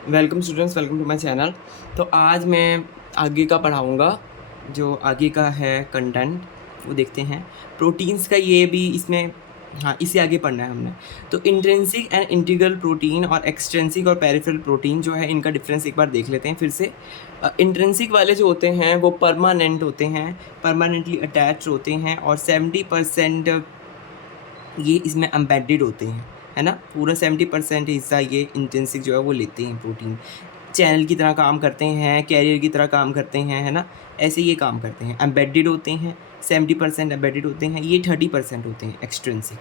Welcome students, welcome to my channel. तो आज मैं आगे का पढ़ाऊँगा, जो आगे का है कंटेंट वो देखते हैं। प्रोटीन्स का ये भी इसमें, हाँ, इससे आगे पढ़ना है हमने। तो इंट्रिंसिक एंड इंटीग्रल प्रोटीन और एक्सट्रिंसिक और पेरिफेरल प्रोटीन जो है, इनका डिफरेंस एक बार देख लेते हैं फिर से। इंट्रिंसिक वाले जो होते हैं वो परमानेंट होते हैं, परमानेंटली अटैच होते हैं और 70% ये इसमें एम्बेडेड होते हैं, है ना। पूरा 70% हिस्सा ये इंट्रिंसिक जो है वो लेते हैं। प्रोटीन चैनल की तरह काम करते हैं, कैरियर की तरह काम करते हैं, है ना। ऐसे ये काम करते हैं, एम्बेडेड होते हैं, 70% एम्बेडेड होते हैं, ये 30% होते हैं एक्सट्रिंसिक।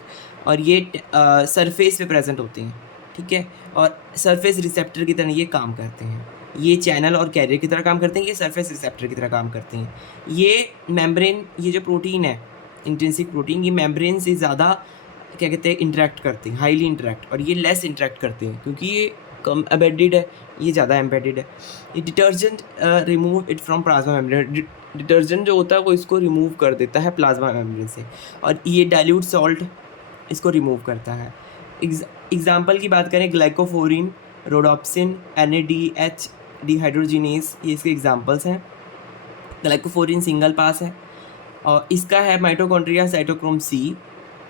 और ये सरफेस पे प्रेजेंट होते हैं, ठीक है। और सरफेस रिसेप्टर की तरह ये काम करते हैं। ये चैनल और कैरियर की तरह काम करते हैं, ये सरफेस रिसेप्टर की तरह काम करते हैं। ये मेम्ब्रेन, ये जो प्रोटीन है इंट्रिंसिक प्रोटीन, ये मेम्ब्रेन से ज़्यादा क्या कहते हैं इंटरेक्ट करते हैं, हाईली इंटरेक्ट। और ये लेस इंटरेक्ट करते हैं क्योंकि ये कम एम्बेडेड है, ये ज़्यादा एम्बेडेड है। ये detergent remove it from plasma membrane, detergent जो होता है वो इसको रिमूव कर देता है प्लाज्मा मेम्ब्रेन से। और ये डाइल्यूट सॉल्ट इसको रिमूव करता है। एग्जाम्पल की बात करें, ग्लाइकोफोरिन, रोडोप्सिन, NADH डिहाइड्रोजिनेस, ये इसके एग्जाम्पल्स हैं। ग्लाइकोफोरिन सिंगल पास है और इसका है माइटोकॉन्ड्रिया साइटोक्रोम सी।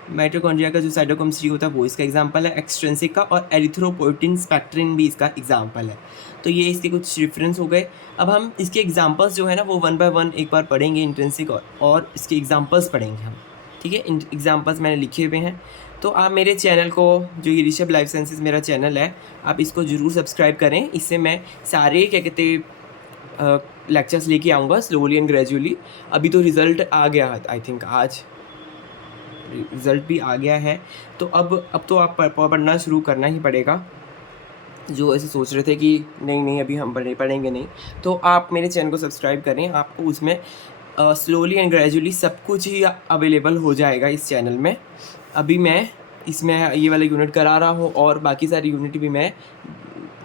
माइटोकॉन्ड्रिया का जो साइटोक्रोम सी होता है वो इसका एग्जांपल है एक्सट्रिंसिक का। और एरिथ्रोपोइटिन स्पेक्ट्रिन भी इसका एग्जांपल है। तो ये इसके कुछ रेफरेंस हो गए। अब हम इसके एग्जांपल्स जो है ना वो 1 बाय 1 एक बार पढ़ेंगे इंट्रिंसिक, और इसके एग्जांपल्स पढ़ेंगे हम, ठीक है। एग्जांपल्स मैंने लिखे हुए हैं। तो आप मेरे चैनल को, जो ये ऋषभ लाइफ साइंसेज मेरा चैनल है, आप इसको ज़रूर सब्सक्राइब करें। इससे मैं सारे क्या कहते लेक्चर्स लेके आऊँगा स्लोली एंड ग्रेजुअली। अभी तो रिज़ल्ट आ गया, आई थिंक आज रिज़ल्ट भी आ गया है। तो अब तो आप पढ़ना शुरू करना ही पड़ेगा। जो ऐसे सोच रहे थे कि नहीं अभी हम पढ़ेंगे नहीं, तो आप मेरे चैनल को सब्सक्राइब करें। आपको उसमें स्लोली एंड ग्रेजुअली सब कुछ ही अवेलेबल हो जाएगा इस चैनल में। अभी मैं इसमें ये वाला यूनिट करा रहा हूँ और बाकी सारी यूनिट भी मैं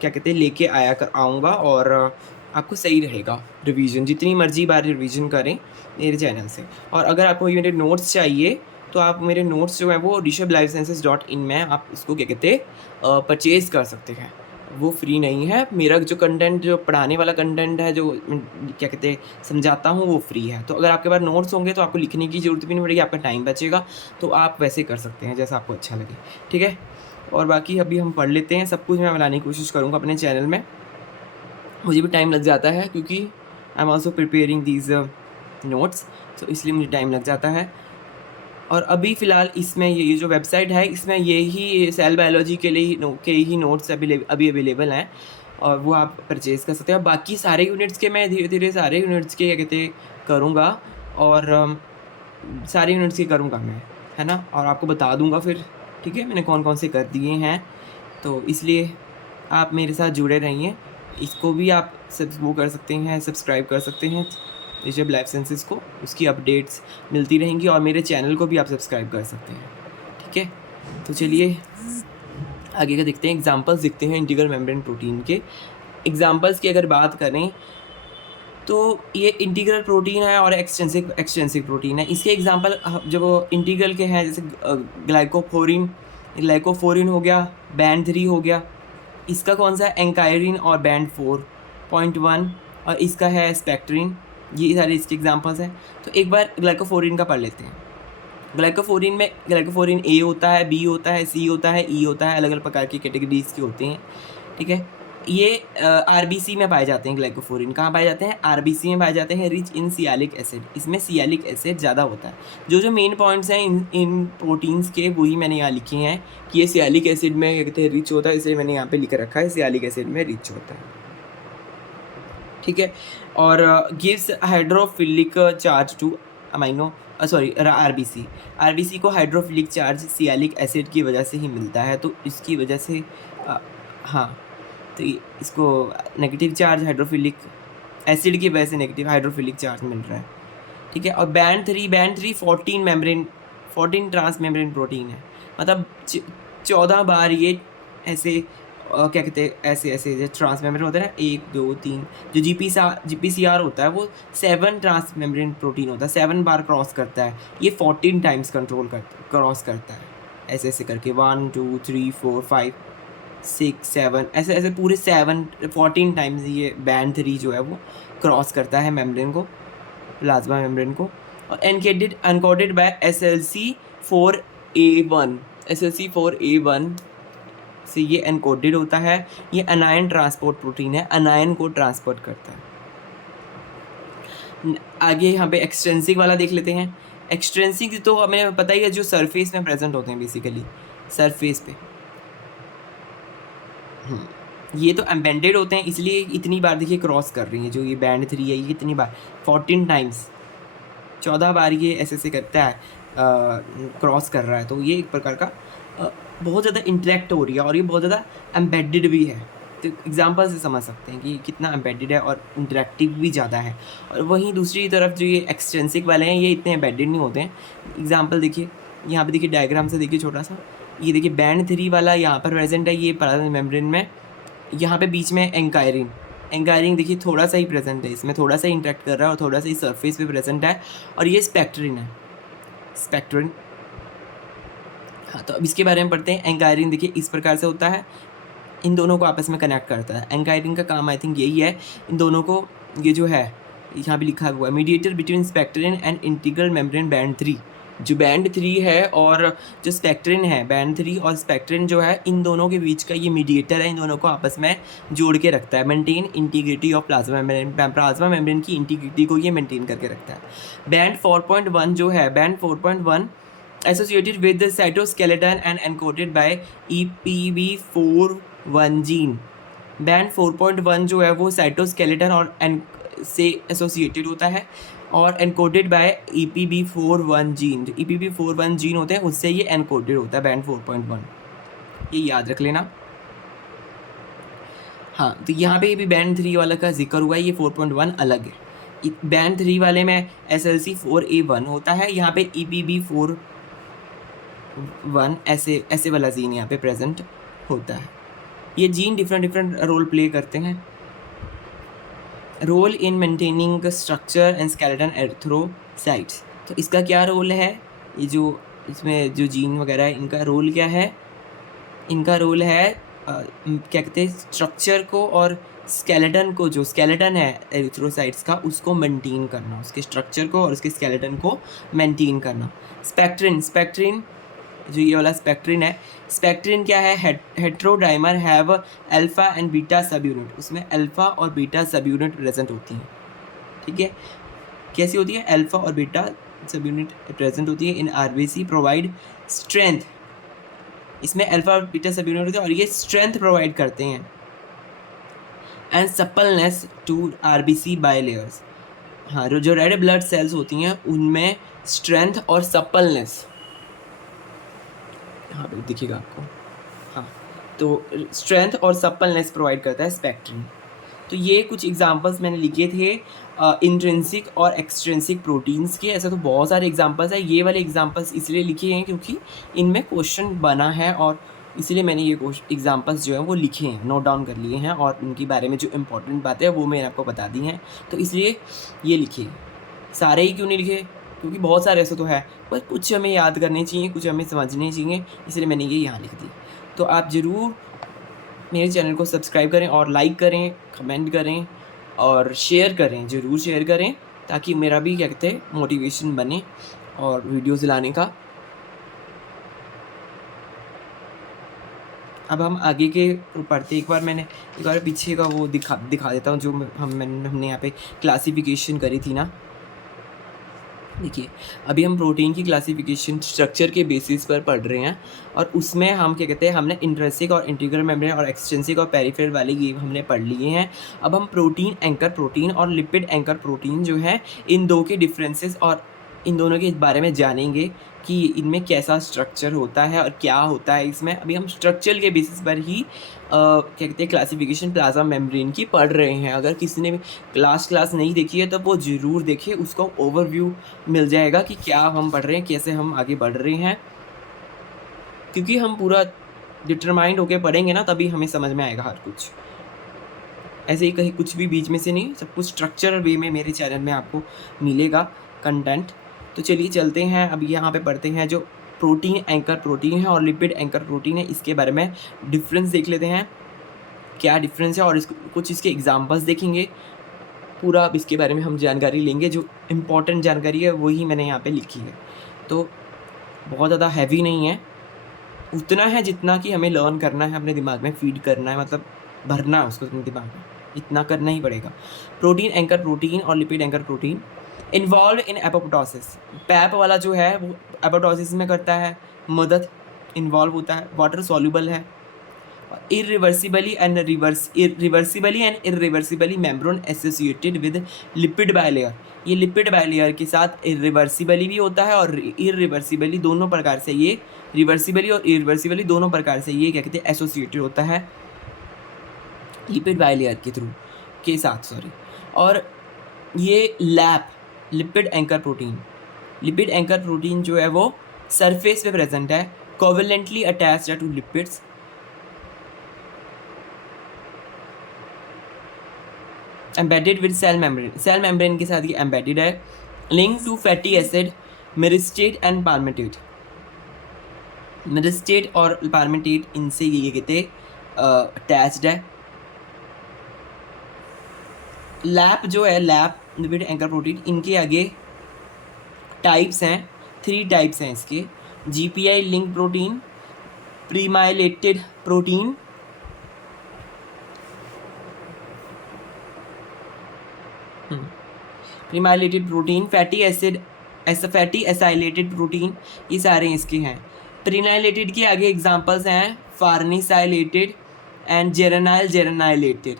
क्या कहते हैं लेके आऊँगा। और आपको सही रहेगा रिवीजन, जितनी मर्जी बार रिवीजन करें मेरे चैनल से। और अगर आपको ये मेरे नोट्स चाहिए तो आप मेरे नोट्स जो हैं वो rishabhlifesciences.in में आप इसको क्या कहते हैं परचेज़ कर सकते हैं। वो फ्री नहीं है। मेरा जो कंटेंट, जो पढ़ाने वाला कंटेंट है, जो क्या कहते हैं समझाता हूँ, वो फ्री है। तो अगर आपके पास नोट्स होंगे तो आपको लिखने की ज़रूरत भी नहीं पड़ेगी, आपका टाइम बचेगा। तो आप वैसे कर सकते हैं जैसा आपको अच्छा लगे, ठीक है। और बाकी अभी हम पढ़ लेते हैं। सब कुछ मैं बनाने की कोशिश करूँगा अपने चैनल में। मुझे भी टाइम लग जाता है क्योंकि I am also preparing these notes, तो इसलिए मुझे टाइम लग जाता है। और अभी फ़िलहाल इसमें ये जो वेबसाइट है, इसमें यही सेल बायोलॉजी के लिए के ही नोट्स अभी अवेलेबल हैं और वो आप परचेज़ कर सकते हैं। और बाकी सारे यूनिट्स के मैं धीरे-धीरे सारे यूनिट्स के क्या कहते हैं करूँगा। और सारे यूनिट्स के करूँगा मैं, है ना। और आपको बता दूँगा फिर, ठीक है, मैंने कौन-कौन से कर दिए हैं। तो इसलिए आप मेरे साथ जुड़े रहिए। इसको भी आप वो कर सकते हैं, सब्सक्राइब कर सकते हैं ऋषभ लाइफ साइंसेज को, उसकी अपडेट्स मिलती रहेंगी। और मेरे चैनल को भी आप सब्सक्राइब कर सकते हैं, ठीक है। तो चलिए आगे का देखते हैं, एग्जांपल्स देखते हैं इंटीग्रल मेम्ब्रेन प्रोटीन के। एग्जांपल्स की अगर बात करें तो ये इंटीग्रल प्रोटीन है और एक्सटेंसिक प्रोटीन है। इसके एग्जांपल जब इंटीग्रल के हैं, जैसे ग्लाइकोफोरिन हो गया, बैंड 3 हो गया। इसका कौन सा है, एंकायरिन और बैंड 4.1। और इसका है स्पेक्ट्रिन। ये सारे इसके एग्जांपल्स हैं। तो एक बार ग्लाइकोफोरिन का पढ़ लेते हैं। ग्लाइकोफोरिन ए होता है, बी होता है, सी होता है, ई होता है, अलग अलग प्रकार की कैटेगरीज के होते हैं, ठीक है। ये RBC में पाए जाते हैं। ग्लाइकोफोरिन कहाँ पाए जाते हैं, RBC में पाए जाते हैं, रिच इन सियालिक एसिड। इसमें सियालिक एसिड ज़्यादा होता है। जो मेन पॉइंट्स हैं इन प्रोटीन्स के, वही मैंने यहाँ लिखे हैं कि ये सियालिक एसिड में क्या कहते हैं रिच होता है, इसलिए मैंने यहाँ पे लिख रखा है सियालिक एसिड में रिच होता है, ठीक है। और gives hydrophilic charge two amino RBC को हाइड्रोफिलिक चार्ज सियालिक एसिड की वजह से ही मिलता है। तो इसकी वजह से हाँ, तो इसको नेगेटिव चार्ज हाइड्रोफिलिक एसिड की वजह से नेगेटिव हाइड्रोफिलिक चार्ज मिल रहा है, ठीक है। और बैंड 3 14 ट्रांस मेम्ब्रेन प्रोटीन है। मतलब 14 बार ये ऐसे क्या कहते हैं, ऐसे जो ट्रांस मेम्ब्रेन होता है ना, 1 2 3, जो GPCR होता है वो 7 ट्रांस मेम्ब्रेन प्रोटीन होता है, 7 बार क्रॉस करता है। ये 14 टाइम्स क्रॉस करता है, ऐसे करके 1 2 3 4 5 6 7 ऐसे ऐसे पूरे 14 टाइम्स ये बैंड 3 जो है वो क्रॉस करता है मेम्ब्रेन को, प्लाज्मा मेम्ब्रेन को। और एनकोडेड बाय SLC4A1 SLC4A1 से ये एनकोडेड होता है। ये अनायन ट्रांसपोर्ट प्रोटीन है, अनायन को ट्रांसपोर्ट करता है। आगे यहाँ पे एक्सट्रेंसिक वाला देख लेते हैं। एक्सट्रेंसिक तो हमें पता ही है, जो सरफेस में प्रेजेंट होते हैं बेसिकली, सरफेस पे। ये तो एम्बेडेड होते हैं, इसलिए इतनी बार देखिए क्रॉस कर रही है। जो ये बैंड 3 है, ये कितनी बार 14 टाइम्स, 14 बार ये ऐसे करता है, क्रॉस कर रहा है। तो ये एक प्रकार का बहुत ज़्यादा इंटरेक्ट हो रही है, और ये बहुत ज़्यादा एम्बेडेड भी है। तो एग्जाम्पल से समझ सकते हैं कि कितना एम्बेडेड है और इंटरेक्टिव भी ज़्यादा है। और वहीं दूसरी तरफ जो ये एक्सटेंसिक वाले हैं, ये इतने एम्बेडेड नहीं होते हैं। एग्जाम्पल देखिए, यहाँ पे देखिए डायग्राम से देखिए छोटा सा, ये देखिए बैंड 3 वाला यहाँ पर प्रेजेंट है, ये प्लाज्मा मेम्ब्रेन में। यहाँ पे बीच में एंकायरिन देखिए थोड़ा सा ही प्रेजेंट है, इसमें थोड़ा सा ही इंटरेक्ट कर रहा है और थोड़ा सा ही सरफेस पे प्रेजेंट है। और ये स्पेक्ट्रिन है, स्पेक्ट्रिन। हाँ, तो अब इसके बारे में पढ़ते हैं। एंकायरिन देखिए इस प्रकार से होता है, इन दोनों को आपस में कनेक्ट करता है। एंकायरिन का काम आई थिंक यही है, इन दोनों को, ये जो है यहाँ पे लिखा हुआ है, mediator between spectrin and integral membrane band 3। जो बैंड 3 है और जो स्पेक्ट्रिन है, बैंड 3 और स्पेक्ट्रिन जो है, इन दोनों के बीच का ये मीडिएटर है, इन दोनों को आपस में जोड़ के रखता है। Maintain integrity of plasma membrane, plasma membrane की इंटीग्रिटी को ये मेंटेन करके रखता है। बैंड 4.1 जो है, band 4.1 associated with the cytoskeleton and encoded by EPB41 gene. Band 4.1 जो है वो साइटोस्केलेटन और से एसोसिएटेड होता है और एनकोडेड बाय EPB41 जीन। जो EPB41 जीन होते हैं उससे ये एनकोडेड होता है बैंड 4.1, ये याद रख लेना। हाँ, तो यहाँ पे भी बैंड 3 वाला का जिक्र हुआ है, ये 4.1 अलग है। बैंड 3 वाले में SLC4A1 होता है, यहाँ पे EPB41 ऐसे वाला जीन यहाँ पे प्रेजेंट होता है। ये जीन डिफरेंट रोल प्ले करते हैं। Role in maintaining structure and skeleton erythrocytes. तो इसका क्या रोल है, ये जो इसमें जो जीन वगैरह है, इनका रोल क्या है? इनका रोल है क्या कहते हैं, स्ट्रक्चर को और स्केलेटन को, जो स्केलेटन है एरिथ्रोसाइट्स का, उसको मेंटेन करना, उसके स्ट्रक्चर को और उसके स्केलेटन को मेंटेन करना। स्पेक्ट्रिन जो ये वाला स्पेक्ट्रिन है, स्पेक्ट्रिन क्या है? Heterodimer have alpha and beta subunit. उसमें अल्फा और बीटा सब यूनिट प्रेजेंट होती हैं, ठीक है। कैसी होती है? अल्फा और बीटा सब यूनिट प्रेजेंट होती है इन आरबीसी, प्रोवाइड स्ट्रेंथ। इसमें अल्फा और बीटा सब यूनिट होती है और ये स्ट्रेंथ प्रोवाइड करते हैं। And suppleness to RBC by layers. हाँ, जो रेड ब्लड सेल्स होती हैं उनमें स्ट्रेंथ और सप्पलनेस, हाँ पे दिखेगा आपको, हाँ, तो स्ट्रेंथ और सप्पलनेस प्रोवाइड करता है स्पेक्ट्रिन। तो ये कुछ एग्जांपल्स मैंने लिखे थे इंट्रिंसिक और एक्सट्रिंसिक प्रोटीन्स के। ऐसा तो बहुत सारे एग्जांपल्स हैं, ये वाले एग्जांपल्स इसलिए लिखे हैं क्योंकि इनमें क्वेश्चन बना है और इसलिए मैंने ये एग्जांपल्स जो है वो लिखे हैं, नोट डाउन कर लिए हैं, और उनके बारे में जो इंपॉर्टेंट बातें हैं वो मैंने आपको बता दी हैं। तो इसलिए ये लिखे, सारे ही क्यों नहीं लिखे? क्योंकि बहुत सारे ऐसे तो है, पर कुछ हमें याद करने चाहिए, कुछ हमें समझने चाहिए, इसलिए मैंने ये यहाँ लिख दी। तो आप ज़रूर मेरे चैनल को सब्सक्राइब करें और लाइक करें, कमेंट करें और शेयर करें, ज़रूर शेयर करें, ताकि मेरा भी क्या कहते हैं मोटिवेशन बने और वीडियोज़ लाने का। अब हम आगे के पढ़ते, एक बार पीछे का वो दिखा देता हूँ, जो हमने यहाँ पे क्लासिफिकेशन करी थी ना। देखिए, अभी हम प्रोटीन की क्लासिफिकेशन स्ट्रक्चर के बेसिस पर पढ़ रहे हैं, और उसमें हम क्या कहते हैं, हमने इंट्रिंसिक और इंटीग्रल मेम्ब्रेन और एक्सट्रिंसिक और पेरिफेरल वाले ये हमने पढ़ लिए हैं। अब हम प्रोटीन एंकर प्रोटीन और लिपिड एंकर प्रोटीन जो है, इन दो के डिफरेंसेस और इन दोनों के बारे में जानेंगे कि इनमें कैसा स्ट्रक्चर होता है और क्या होता है इसमें। अभी हम स्ट्रक्चर के बेसिस पर ही क्या कहते हैं क्लासिफिकेशन प्लाज्मा मेम्ब्रेन की पढ़ रहे हैं। अगर किसी ने भी क्लास नहीं देखी है तो वो ज़रूर देखे, उसको ओवरव्यू मिल जाएगा कि क्या हम पढ़ रहे हैं, कैसे हम आगे बढ़ रहे हैं। क्योंकि हम पूरा डिटरमाइंड होकर पढ़ेंगे ना, तभी हमें समझ में आएगा हर कुछ। ऐसे ही कहीं कुछ भी बीच में से नहीं, सब कुछ स्ट्रक्चरल वे में मेरे चैनल में आपको मिलेगा कंटेंट। तो चलिए चलते हैं, अब यहाँ पे पढ़ते हैं जो प्रोटीन एंकर प्रोटीन है और लिपिड एंकर प्रोटीन है, इसके बारे में डिफरेंस देख लेते हैं, क्या डिफरेंस है, और कुछ इसके एग्जांपल्स देखेंगे। पूरा अब इसके बारे में हम जानकारी लेंगे, जो इम्पोर्टेंट जानकारी है वही मैंने यहाँ पे लिखी है। तो बहुत ज़्यादा हैवी नहीं है, उतना है जितना कि हमें लर्न करना है, अपने दिमाग में फीड करना है, मतलब भरना है उसको अपने दिमाग में, इतना करना ही पड़ेगा। प्रोटीन एंकर प्रोटीन और lipid anchor protein involve in apoptosis. पैप वाला जो है वो एपोप्टोसिस में करता है मदद, इन्वॉल्व होता है, वाटर सॉल्युबल है, irreversibly and irreversibly membrane associated with lipid bilayer। ये लिपिड बाइलेयर के साथ इरिवर्सिबली भी होता है और इरिवर्सिबली दोनों प्रकार से, ये रिवर्सिबली और इरिवर्सिबली दोनों प्रकार से ये क्या कहते हैं एसोसिएटेड होता है लिपिड बाइलेयर के थ्रू के साथ, सॉरी। और ये लैप लिपिड एंकर प्रोटीन जो है वो सरफेस पे प्रेजेंट है, covalently attached to lipids, embedded with cell membrane के साथ ये एम्बेडेड है, link to fatty acid myristate and palmitate. Myristate और पाल्मिटेट इनसे ये कहते अटैच्ड है। लैप जो है लैप लिपिड एंकर प्रोटीन, इनके आगे टाइप्स हैं, 3 टाइप्स हैं इसके, GPI link protein, prenylated protein, prenylated protein, fatty acylated protein, ये सारे इसके हैं। प्रीमाइलेटेड के आगे एग्जांपल्स हैं फार्निसाइलेटेड एंड जेरेनाइलेटेड,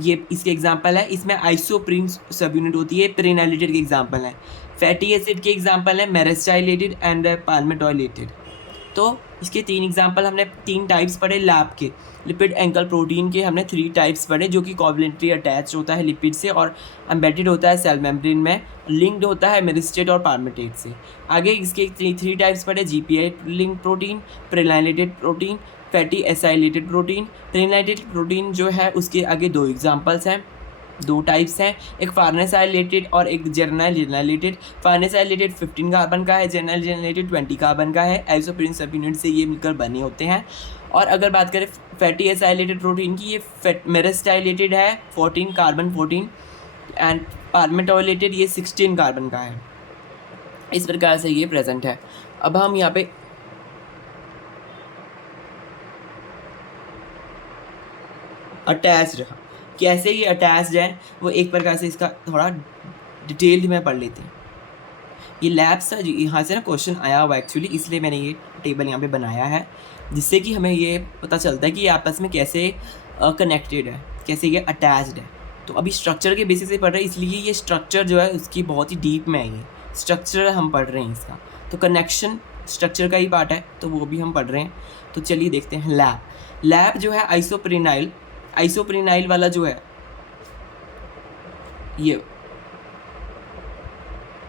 ये इसके एग्जांपल है। इसमें आइसोप्रीन सब यूनिट होती है, प्रीनाइलेटेड के एग्जांपल हैं। फैटी एसिड के एग्जांपल है मेरिस्टाइलेटेड एंड पाल्मिटोइलेटेड। तो इसके 3 एग्जांपल हमने 3 टाइप्स पढ़े लैप के। लिपिड एंकर प्रोटीन के हमने 3 टाइप्स पढ़े, जो कि कोवलेंटली अटैच होता है लिपिड से और एम्बेडेड होता है सेल मेम्ब्रेन में, लिंक्ड होता है मेरिस्टेट और पाल्मिटेट से। आगे इसके 3 टाइप्स पढ़े, GPI link protein, prenylated protein, fatty acylated protein. Prenylated protein जो है उसके आगे 2 एग्जांपल्स हैं, 2 टाइप्स हैं, एक फार्नेसाइलेटेड और एक जेरेनाइलेटेड। फार्नेसाइलेटेड 15 कार्बन का है, जेरेनाइलेटेड 20 कार्बन का है। आइसोप्रीन सब यूनिट से ये मिलकर बने होते हैं। और अगर बात करें फैटी एसाइलेटेड प्रोटीन की, ये मेरिस्टाइलेटेड है 14 कार्बन 14 एंड पाल्मिटोइलेटेड ये 16 कार्बन का है। इस प्रकार से ये प्रेजेंट है। अब हम यहाँ पे अटैच्ड, कैसे ये अटैच्ड है वो एक प्रकार से इसका थोड़ा डिटेल्ड में पढ़ लेते हैं। ये लैब्स था, यहाँ से ना क्वेश्चन आया हुआ एक्चुअली, इसलिए मैंने ये टेबल यहाँ पे बनाया है, जिससे कि हमें ये पता चलता है कि ये आपस में कैसे कनेक्टेड है, कैसे ये अटैच्ड है। तो अभी स्ट्रक्चर के बेसिस से पढ़ रहे हैं, इसलिए ये स्ट्रक्चर जो है उसकी बहुत ही डीप में है, ये स्ट्रक्चर हम पढ़ रहे हैं इसका। तो कनेक्शन स्ट्रक्चर का ही पार्ट है, तो वो भी हम पढ़ रहे हैं। तो चलिए देखते हैं लैब जो है आइसोप्रीनाइल वाला जो है, ये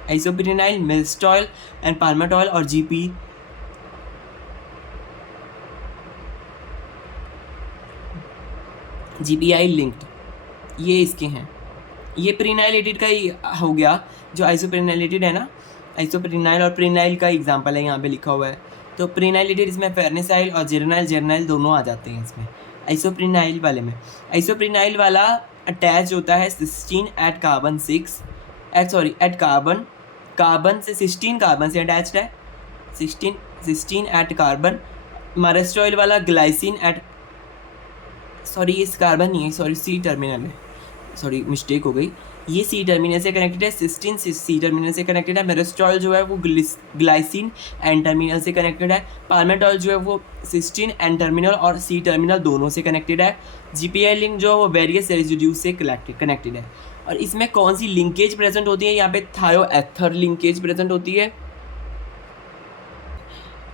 आइसोप्रीनाइल, मेरिस्टॉल एंड पाल्मिटोइल और GPI लिंक्ड, ये इसके हैं। ये प्रीनाइलेटेड का ही हो गया, जो आइसोप्रीनाइलेटेड है ना, आइसोप्रीनाइल और प्रीनाइल का एग्जांपल है, यहाँ पे लिखा हुआ है। तो प्रीनाइलेटेड इसमें फेर्निसाइल और जेरेनाइल दोनों आ जाते हैं इसमें। आइसोप्रीनाइल वाले में, आइसोप्रीनाइल वाला अटैच होता है cysteine at carbon 6 at carbon से 16 कार्बन से अटैच्ड है, 16 एट कार्बन। मेरिस्टॉल वाला ग्लाइसिन एट, सॉरी इस कार्बन नहीं है, सॉरी C टर्मिनल है, सॉरी मिस्टेक हो गई, ये C टर्मिनल से कनेक्टेड है, सिस्टीन C टर्मिनल से कनेक्टेड है। मेरिस्टॉल जो है वो ग्लाइसिन N टर्मिनल से कनेक्टेड है। पाल्मिटोइल जो है वो सिस्टीन N टर्मिनल और C टर्मिनल दोनों से कनेक्टेड है। GPI लिंक जो है वो वेरियस रेजिड्यूज से कनेक्टेड है। और इसमें कौन सी लिंकेज प्रेजेंट होती है, यहाँ पे थायोएथर लिंकेज प्रेजेंट होती है।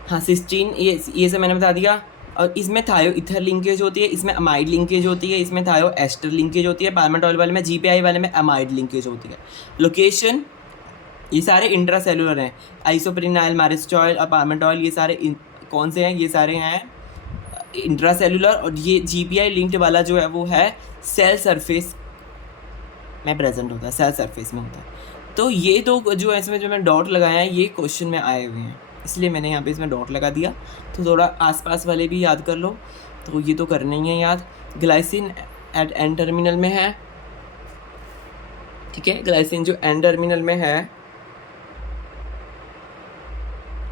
हाँ सिस्टीन ये सब मैंने बता दिया। और इसमें थायोईथर लिंकेज होती है, इसमें अमाइड लिंकेज होती है, इसमें थायो एस्टर लिंकेज होती है। पाल्मिटोइल वाले में, GPI वाले में अमाइड लिंकेज होती है। लोकेशन, ये सारे इंट्रासेलुलर हैं। आइसोप्रीनाइल, मेरिस्टॉल और पाल्मिटोइल ये सारे कौन से हैं, ये सारे हैं इंट्रासेलुलर। और ये GPI लिंक्ड वाला जो है वो है सेल सरफेस में प्रेजेंट होता है, सेल सरफेस में होता है। तो ये तो जो इसमें जो मैंने डॉट लगाया है ये क्वेश्चन में आए हुए हैं, इसलिए मैंने यहाँ पे इसमें डॉट लगा दिया। तो थोड़ा आसपास वाले भी याद कर लो, तो ये तो करना ही है याद। ग्लाइसिन एट एन टर्मिनल में है, ठीक है, ग्लाइसिन जो एन टर्मिनल में है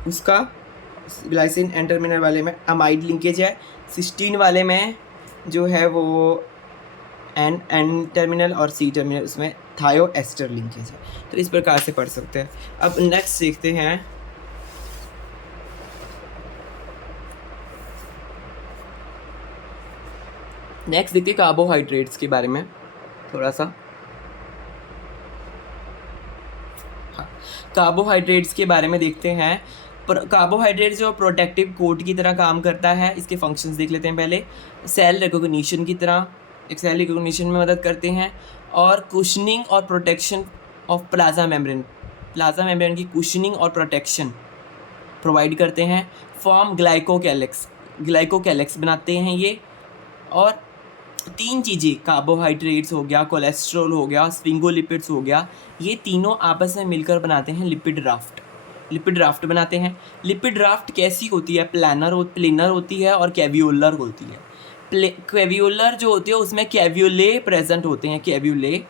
उसका, ग्लाइसिन एन टर्मिनल वाले में अमाइड लिंकेज है, सिस्टीन वाले में जो है वो एन टर्मिनल और सी टर्मिनल उसमें थायो एस्टर लिंकेज है। तो इस प्रकार से पढ़ सकते हैं। अब नेक्स्ट देखते हैं, नेक्स्ट देखते हैं कार्बोहाइड्रेट्स के बारे में थोड़ा सा। हाँ, कार्बोहाइड्रेट्स के बारे में देखते हैं। कार्बोहाइड्रेट जो प्रोटेक्टिव कोट की तरह काम करता है, इसके फंक्शंस देख लेते हैं पहले। सेल रिकॉग्निशन की तरह, एक सेल रिकॉग्निशन में मदद करते हैं, और कुशनिंग और protection of plasma membrane, plasma membrane की कुशनिंग और प्रोटेक्शन प्रोवाइड करते हैं। फॉर्म ग्लाइकोकैलिक्स, ग्लाइकोकैलिक्स बनाते हैं ये। और 3 चीज़ें, कार्बोहाइड्रेट्स हो गया, कोलेस्ट्रॉल हो गया, स्फिंगोलिपिड्स हो गया, ये तीनों आपस में मिलकर बनाते हैं लिपिड राफ्ट। लिपिड राफ्ट बनाते हैं। लिपिड राफ्ट कैसी होती है? प्लेनर होती है और कैवियोलर होती है। कैवियोलर जो होती है उसमें कैवियोले प्रेजेंट होते हैं, कैवियोले,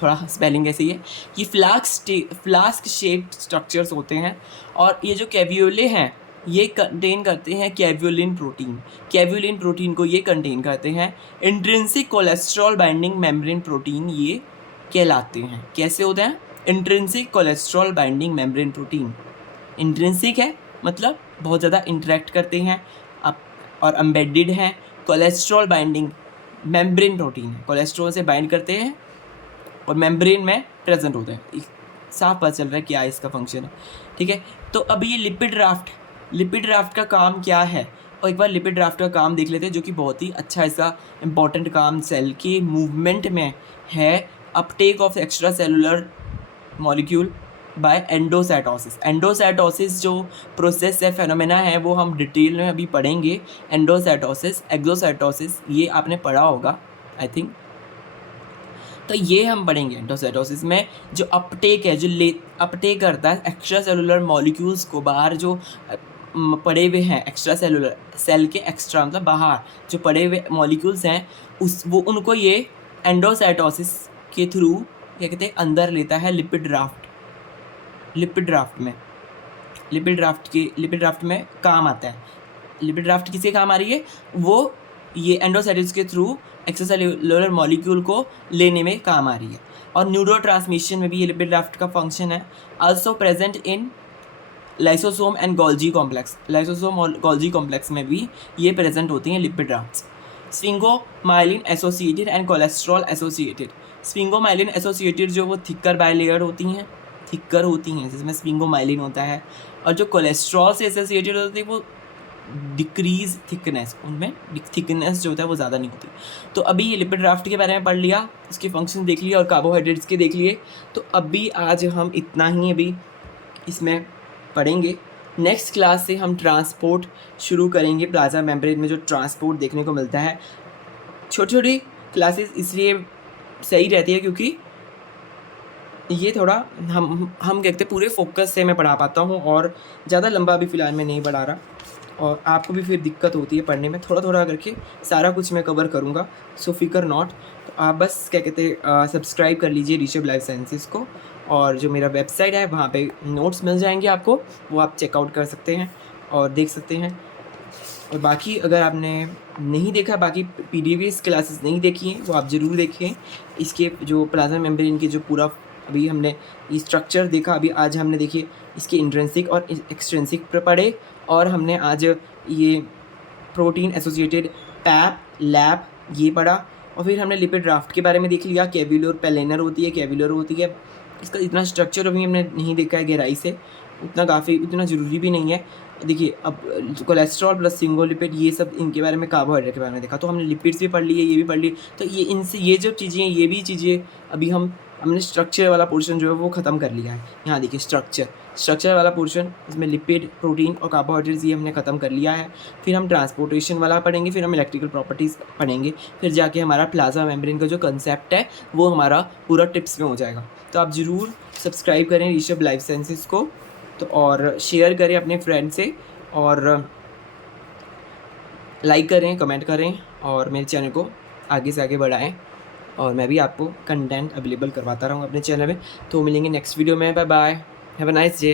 थोड़ा स्पेलिंग ऐसी है। ये फ्लास्क शेप्ड स्ट्रक्चर्स होते हैं, और ये जो कैवियोले हैं ये कंटेन करते हैं कैवियोलिन प्रोटीन। कैवियोलिन प्रोटीन को ये कंटेन करते हैं। Intrinsic cholesterol binding membrane protein ये कहलाते हैं। कैसे होते हैं? Intrinsic cholesterol binding membrane protein. Intrinsic है मतलब बहुत ज़्यादा इंटरेक्ट करते हैं अब, और एम्बेडेड हैं। कोलेस्ट्रॉल बाइंडिंग मेम्ब्रेन प्रोटीन है, कोलेस्ट्रॉल से बाइंड करते हैं और मेम्ब्रेन में प्रेजेंट होते हैं। साफ पता चल रहा है क्या इसका फंक्शन है, ठीक है। तो अब ये लिपिड राफ्ट का काम क्या है, और एक बार लिपिड राफ्ट का काम देख लेते हैं, जो कि बहुत ही अच्छा इसका इंपॉर्टेंट काम सेल के मूवमेंट में है। Uptake of extra cellular molecule by endocytosis. Endocytosis जो प्रोसेस है, फेनोमेना है, वो हम डिटेल में अभी पढ़ेंगे। एंडोसाइटोसिस, एक्सोसाइटोसिस ये आपने पढ़ा होगा आई थिंक, तो ये हम पढ़ेंगे। एंडोसाइटोसिस में जो अपटेक है, जो अपटेक करता है एक्स्ट्रा सेलुलर मॉलिक्यूल्स को, बाहर जो पड़े हुए हैं एक्स्ट्रा सेलुलर, सेल के एक्स्ट्रा मतलब बाहर जो पड़े हुए मॉलिक्यूल्स हैं उनको ये एंडोसाइटोसिस के थ्रू क्या कहते हैं अंदर लेता है लिपिड राफ्ट में काम आता है। लिपिड राफ्ट किसके काम आ रही है? वो ये एंडोसाइटोसिस के थ्रू एक्स्ट्रासेलुलर मॉलिक्यूल को लेने में काम आ रही है। और न्यूरोट्रांसमिशन में भी ये लिपिड राफ्ट का फंक्शन है। Also present in lysosome and Golgi complex. Lysosome और गोल्जी कॉम्प्लेक्स में भी ये प्रेजेंट होती हैं lipid rafts. Sphingomyelin associated and cholesterol associated. Sphingomyelin associated जो वो थिकर बाइलेयर होती हैं, जिसमें स्फिंगोमाइलिन होता है। और जो कोलेस्ट्रॉल से एसोसिएटेड होती है वो डिक्रीज थिकनेस, उनमें थिकनेस जो होता है वो ज़्यादा नहीं होती। तो अभी ये लिपिड राफ्ट के बारे में पढ़ लिया, उसके फंक्शन देख लिए और कार्बोहाइड्रेट्स के देख लिए। तो अभी आज हम इतना ही अभी इसमें पढ़ेंगे। नेक्स्ट क्लास से हम ट्रांसपोर्ट शुरू करेंगे। प्लाज्मा मेम्ब्रेन में जो ट्रांसपोर्ट देखने को मिलता है, छोटी छोटी क्लासेस इसलिए सही रहती है क्योंकि ये थोड़ा हम कहते हैं पूरे फोकस से मैं पढ़ा पाता हूँ, और ज़्यादा लंबा अभी फ़िलहाल मैं नहीं पढ़ा रहा, और आपको भी फिर दिक्कत होती है पढ़ने में। थोड़ा थोड़ा करके सारा कुछ मैं कवर करूँगा, सो फिकर नॉट। तो आप बस क्या कहते हैं सब्सक्राइब कर लीजिए ऋषभ लाइफ साइंसेस को, और जो मेरा वेबसाइट है वहाँ पे नोट्स मिल जाएंगे आपको, वो आप चेकआउट कर सकते हैं और देख सकते हैं। और बाकी अगर आपने नहीं देखा, बाकी प्रीवियस क्लासेस नहीं देखी हैं, वो आप ज़रूर देखें। इसके जो प्लाज्मा मेम्ब्रेन की जो पूरा अभी हमने ये स्ट्रक्चर देखा, अभी आज हमने देखिए इसके इंट्रिंसिक और एक्सट्रिंसिक पढ़े, और हमने आज ये प्रोटीन एसोसिएटेड पैप लैप ये पढ़ा, और फिर हमने लिपिड राफ्ट के बारे में देख लिया। कैवियोलर प्लेनर होती है, कैवियोलर होती है। इसका इतना स्ट्रक्चर अभी हमने नहीं देखा है गहराई से, उतना काफ़ी उतना ज़रूरी भी नहीं है। देखिए अब कोलेस्ट्रॉल प्लस सिंगोलिपिड ये सब इनके बारे में, कार्बोहाइड्रेट के बारे में देखा, तो हमने लिपिड्स भी पढ़ लिए, ये भी पढ़ ली। तो ये इनसे ये जो चीज़ें हैं, ये भी चीज़ें अभी हमने स्ट्रक्चर वाला पोर्शन जो है वो ख़त्म कर लिया है। यहाँ देखिए स्ट्रक्चर वाला पोर्शन, इसमें लिपिड, प्रोटीन और कार्बोहाइड्रेट्स ये हमने ख़त्म कर लिया है। फिर हम ट्रांसपोर्टेशन वाला पढ़ेंगे, फिर हम इलेक्ट्रिकल प्रॉपर्टीज़ पढ़ेंगे, फिर जाके हमारा प्लाज्मा मेम्ब्रेन का जो कंसेप्ट है वो हमारा पूरा टिप्स में हो जाएगा। तो आप ज़रूर सब्सक्राइब करें ऋषभ लाइफ साइंसेज़ को, तो और शेयर करें अपने फ्रेंड से, और लाइक करें, कमेंट करें, और मेरे चैनल को आगे से आगे बढ़ाएं। और मैं भी आपको कंटेंट अवेलेबल करवाता रहूँगा अपने चैनल में। तो मिलेंगे नेक्स्ट वीडियो में। Bye bye, have a nice day.